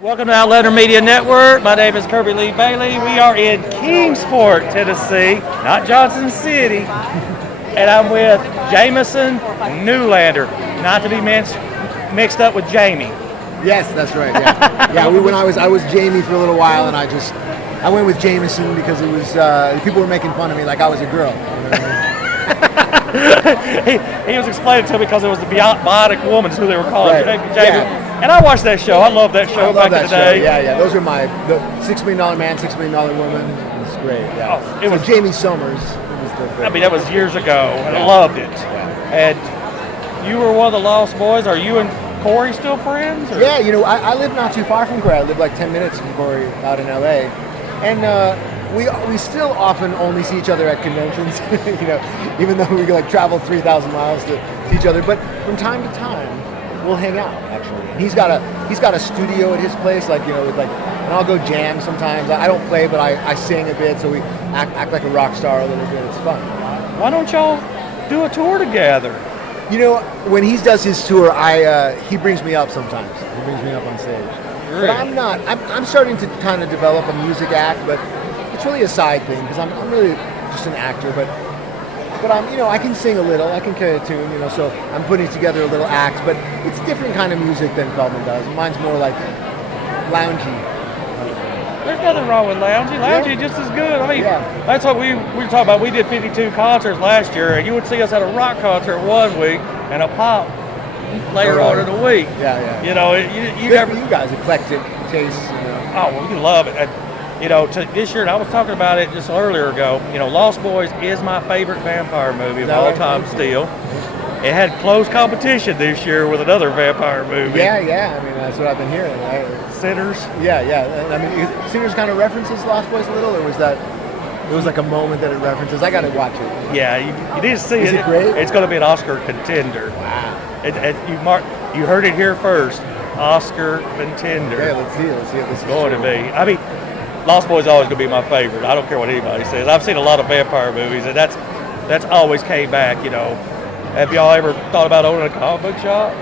Welcome to Outlander Media Network. My name is Kirby Lee Bailey. We are in Kingsport, Tennessee, not Johnson City. And I'm with Jamison Newlander, not to be mixed up with Jamie. Yes, that's right. Yeah, yeah. When I was Jamie for a little while, and I went with Jamison because it was people were making fun of me like I was a girl. You know what I mean? he was explaining to me because it was the Bionic Woman is who they were calling. Right. Jamie. Yeah. And I watched that show. I love that show back in the day. Yeah, yeah. Those are the $6 Million Man, $6 Million Woman. It's great. Yeah. Oh, it was Jamie Summers. That was years ago, and I loved it. Yeah. And you were one of the Lost Boys. Are you and Corey still friends? Or? Yeah, I live not too far from Corey. I live like 10 minutes from Corey out in LA. And we still often only see each other at conventions, even though we travel 3,000 miles to see each other. But from time to time, we'll hang out actually. And he's got a studio at his place, and I'll go jam sometimes. I don't play, but I sing a bit, so we act like a rock star a little bit. It's fun. Why don't y'all do a tour together? When he does his tour, he brings me up sometimes. He brings me up on stage. Really? But I'm not. I'm starting to kind of develop a music act, but it's really a side thing because I'm really just an actor. But I can sing a little. I can carry a tune. So I'm putting together a little act. But it's a different kind of music than Feldman does. Mine's more like loungy. There's nothing wrong with loungy. Loungy just as good. I mean, That's what we were talking about. We did 52 concerts last year, and you would see us at a rock concert one week and a pop later on in the week. Yeah. You guys eclectic tastes. Oh, well, you love it. And, this year, and I was talking about it just earlier ago. Lost Boys is my favorite vampire movie of all time. Still, it had close competition this year with another vampire movie. Yeah. I mean, that's what I've been hearing. Sinners. Yeah. I mean, Sinners kind of references Lost Boys a little, or was that? It was like a moment that it references. I got to watch it. Yeah, you need to see it. Is it great? It's going to be an Oscar contender. Wow. You heard it here first. Oscar contender. Okay, let's see it. It's going to be. I mean, Lost Boys is always going to be my favorite. I don't care what anybody says. I've seen a lot of vampire movies, and that's always came back. Have y'all ever thought about owning a comic book shop?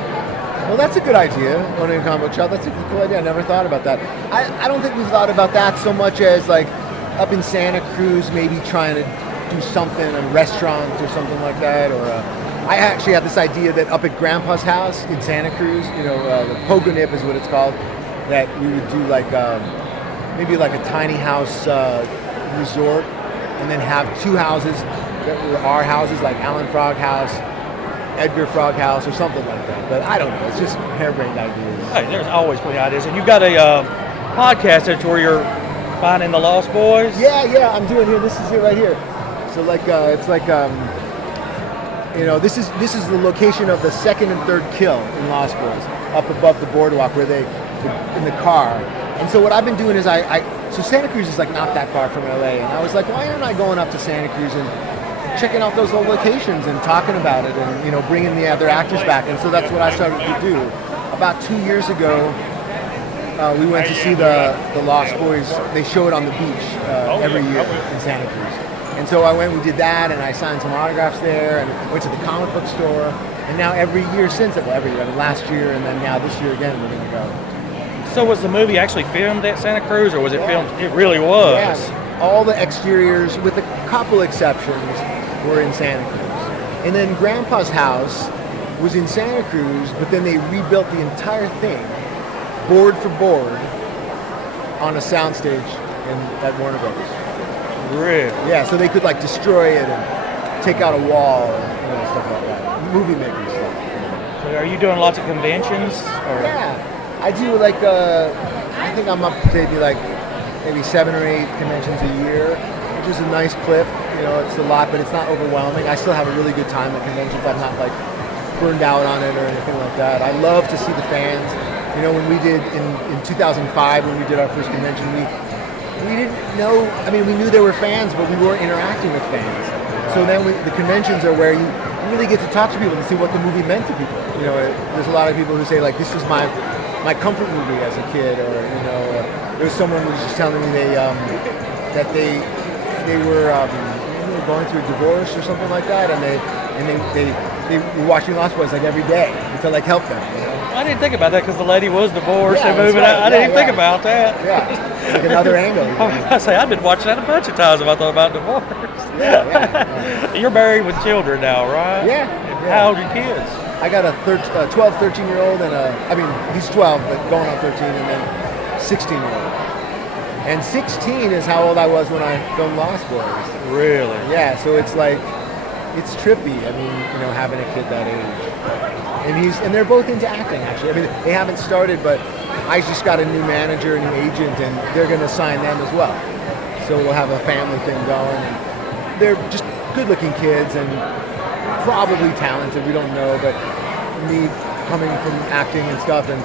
Well, that's a good idea. Owning a comic book shop. That's a cool idea. I never thought about that. I don't think we've thought about that so much as up in Santa Cruz, maybe trying to do something, a restaurant or something like that, or. I actually had this idea that up at Grandpa's house in Santa Cruz, the Pogonip is what it's called, that we would do maybe a tiny house resort, and then have two houses that were our houses, like Alan Frog House, Edgar Frog House, or something like that. But I don't know. It's just harebrained ideas. Hey, there's always plenty of ideas, and you've got a podcast that's where you're finding the Lost Boys. Yeah. I'm doing here. This is it right here. So it's this is the location of the second and third kill in Lost Boys, up above the boardwalk where they in the car. And so what I've been doing is so Santa Cruz is not that far from LA, and I was like, why aren't I going up to Santa Cruz and checking out those old locations and talking about it and bringing the other actors back? And so that's what I started to do. About 2 years ago, we went to see the Lost Boys. They show it on the beach every year in Santa Cruz. And so I went, we did that, and I signed some autographs there, and went to the comic book store. And now every year since it, last year, and then now this year again, we're going to go. So was the movie actually filmed at Santa Cruz, or was it filmed? It really was. Yeah, all the exteriors, with a couple exceptions, were in Santa Cruz. And then Grandpa's house was in Santa Cruz, but then they rebuilt the entire thing, board for board, on a soundstage at Warner Brothers. Really? Yeah, so they could destroy it and take out a wall and stuff like that. Movie making stuff. So are you doing lots of conventions? Or? Yeah, I do I think I'm up to maybe 7 or 8 conventions a year, which is a nice clip. It's a lot, but it's not overwhelming. I still have a really good time at conventions. I'm not burned out on it or anything like that. I love to see the fans. When we did in 2005, when we did our first convention, we didn't know, we knew there were fans, but we weren't interacting with fans. So then the conventions are where you really get to talk to people and see what the movie meant to people. There's a lot of people who say, this is my comfort movie as a kid, or, there was someone who was just telling me that they were going through a divorce or something like that, and they they were watching Lost Boys like every day to like help them. You know? I didn't think about that because the lady was divorced Yeah, and that's moving right. out. I didn't even Yeah, think about that. Yeah, like another angle. You know? I say I've been watching that a bunch of times if I thought about divorce. Yeah. You're married with children now, right? Yeah. How old are your kids? I got a 12, 13-year-old, and he's 12, but going on 13, and then 16-year-old. And 16 is how old I was when I filmed Lost Boys. Really? Yeah, so it's like, it's trippy. I mean, you know, having a kid that age. And they're both into acting, actually. I mean, they haven't started, but I just got a new manager, a new agent, and they're going to sign them as well. So we'll have a family thing going. And they're just good-looking kids and probably talented. We don't know, but me coming from acting and stuff, and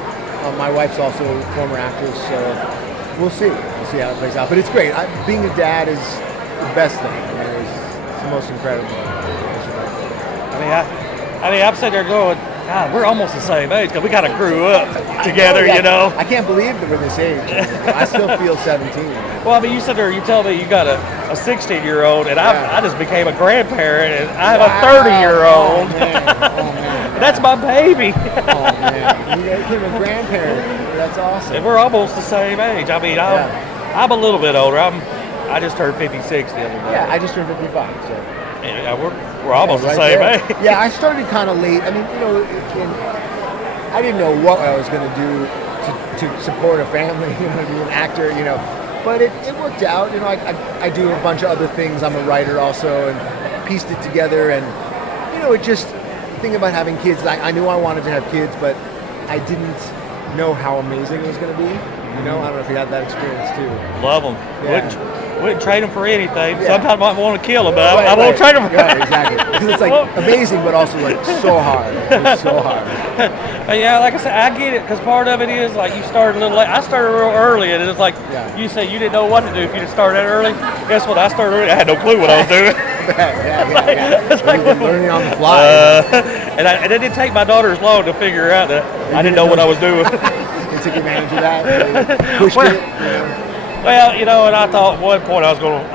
my wife's also a former actress, so we'll see. We'll see how it plays out. But it's great. Being a dad is the best thing. I mean, it's the most incredible. I mean, I'm sitting there going, God, we're almost the same age because we kind of grew up together, Yeah, you know. I can't believe that we're this age. I still feel 17. Well, I mean, you sit there, you tell me you got a 16-year-old, and I just became a grandparent, and I have a 30-year-old. Oh, man. That's my baby. Oh, man. You became a grandparent. That's awesome. And we're almost the same age. I mean, I'm a little bit older. I just turned 56 the other day. Yeah, I just turned 55, so. Yeah, we're almost the same age. Yeah, I started kind of late. I mean, you know, I didn't know what I was going to do to support a family, you know, to be an actor, you know. But it worked out. You know, I do a bunch of other things. I'm a writer also, and pieced it together. And, you know, it just, thinking about having kids, I knew I wanted to have kids, but I didn't know how amazing it was going to be. You know, I don't know if you had that experience too. Love them. Yeah. Wouldn't trade them for anything. Yeah. Sometimes I might want to kill them, but Right, I won't trade them. Right, exactly. Because it's like amazing, but also like so hard. It's so hard. Yeah, like I said, I get it because part of it is like you started a little late. I started real early, and it's like you say you didn't know what to do if you just started that early. Guess what? I started early. I had no clue what I was doing. Yeah. It's like, learning on the fly. And it didn't take my daughters long to figure out that I didn't know what I was doing. You took advantage of that. Pushed it. Well, you know, and I thought at one point I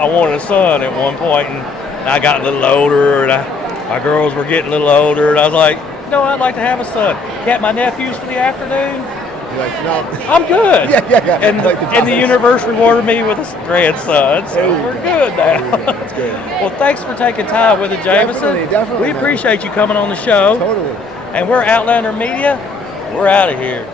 wanted a son at one point, and I got a little older, and my girls were getting a little older, and I was like, you know, I'd like to have a son. Kept my nephews for the afternoon. You're like, no. I'm good. Yeah. And the universe rewarded me with a grandson, so we're good now. That's good. Well, thanks for taking time with it, Jamison. Definitely. We appreciate you coming on the show. Totally. And we're Outlander Media. We're out of here.